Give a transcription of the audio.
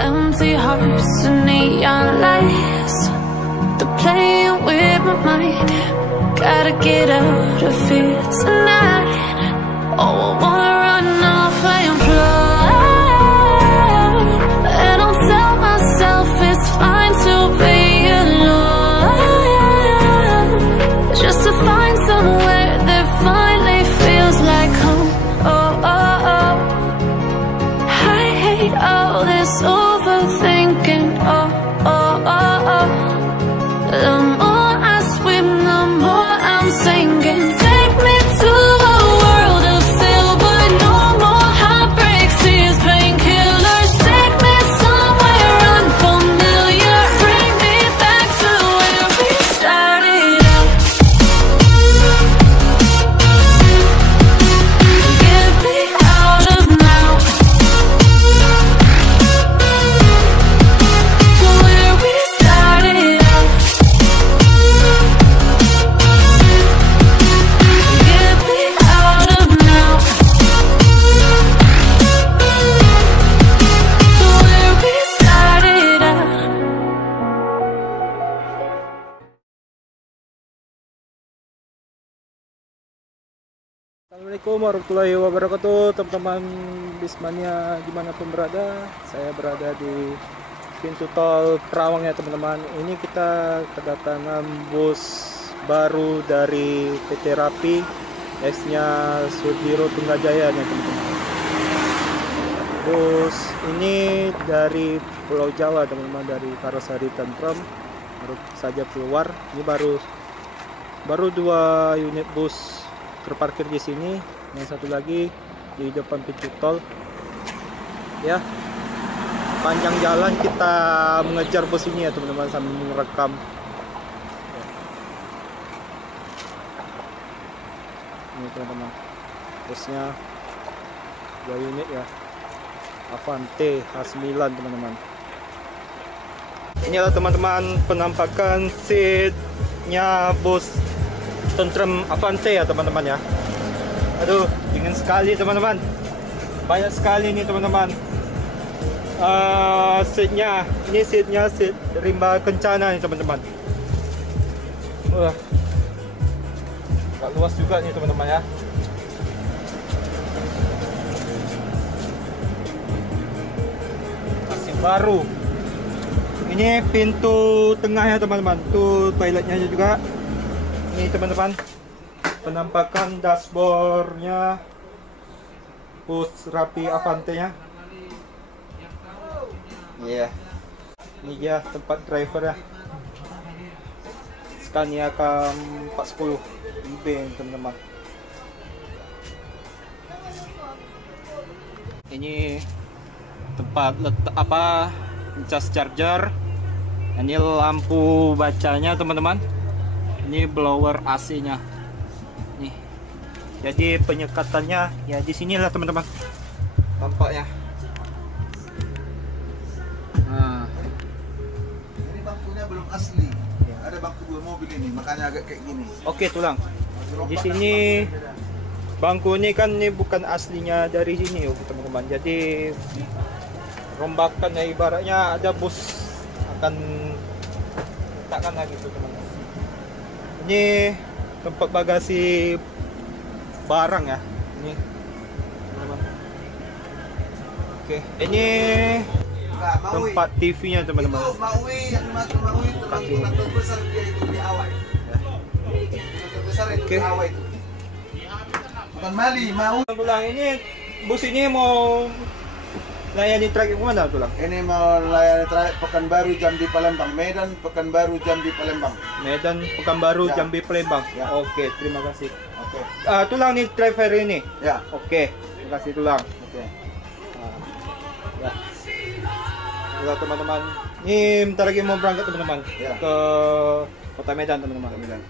empty hearts and neon lights. They're playing with my mind. Gotta get out of here tonight. Oh, I wanna run off and fly. And I'll tell myself it's fine to be alone, just to find somewhere that finally feels like home. Oh, oh, oh. I hate all this overthinking. Oh, oh, oh, oh. The more I swim, the more I'm sinking. Take me to a world of silver. No more heartbreaks, tears, painkillers. Take me somewhere unfamiliar. Bring me back to where we started out. Get me out of now, to where we started out. Get me out of now, to where we started out. Assalamualaikum warahmatullahi wabarakatuh, teman-teman Bismania dimanapun berada. Saya berada di pintu tol Kerawang ya teman-teman. Ini kita kedatangan bus baru dari PT Rapi, S-nya Sudiro Tunggajaya nih teman-teman. Bus ini dari Pulau Jawa teman-teman, dari Karosari Tentrem, baru saja keluar. Ini baru 2 unit bus terparkir di sini, yang satu lagi di depan pintu tol. Ya, panjang jalan kita mengejar bus ini ya teman-teman sambil merekam. Ini teman-teman, busnya 2 unit ya, Avante H9 teman-teman. Inilah teman-teman penampakan seatnya bus Tentrem Avante ya teman-teman ya. Aduh, dingin sekali teman-teman. Banyak sekali nih teman-teman. Seatnya, ini seatnya seat rimba kencana nih teman-teman. Agak luas juga nih teman-teman ya. Masih baru. Ini pintu tengah ya teman-teman. Tuh toiletnya juga. Ini teman-teman, penampakan dashboardnya bus Rapi Avante nya. Iya, ini dia tempat driver ya, Scania K410 IB teman-teman. Ini tempat letak cas charger. Ini lampu bacanya teman-teman. Ini blower AC-nya. Nih. Jadi penyekatannya ya di sinilah teman-teman. Tampaknya. Nah, ini bangkunya belum asli. Ada bangku 2 mobil ini, makanya agak kayak gini. oke tulang. Di sini bangku ini kan ini bukan aslinya dari sini teman-teman. Jadi rombakan ya, ibaratnya ada bus akan letakkan lagi tuh teman-teman. Ini tempat bagasi barang ya. Ini teman-teman. Oke, ini tempat TV-nya teman-teman. Itu Maui yang masuk Maui itu bangku besar dia itu di awal. Bangku besar itu di awal itu. Bukan Mali, Maui. Tulang ini bus ini mau layani trayek kemana tulang? Ini mau layani trayek Pekanbaru Jambi Palembang, Medan Pekanbaru Jambi Palembang. Medan Pekanbaru Ya. Jambi Palembang. Ya. Oke, terima kasih. Oke. Tulang nih driver ini. Ya. Oke, terima kasih tulang. Oke. Ya. Itulah teman-teman. Ini bentar lagi mau berangkat teman-teman. Ya. Ke Kota Medan teman-teman. Medan.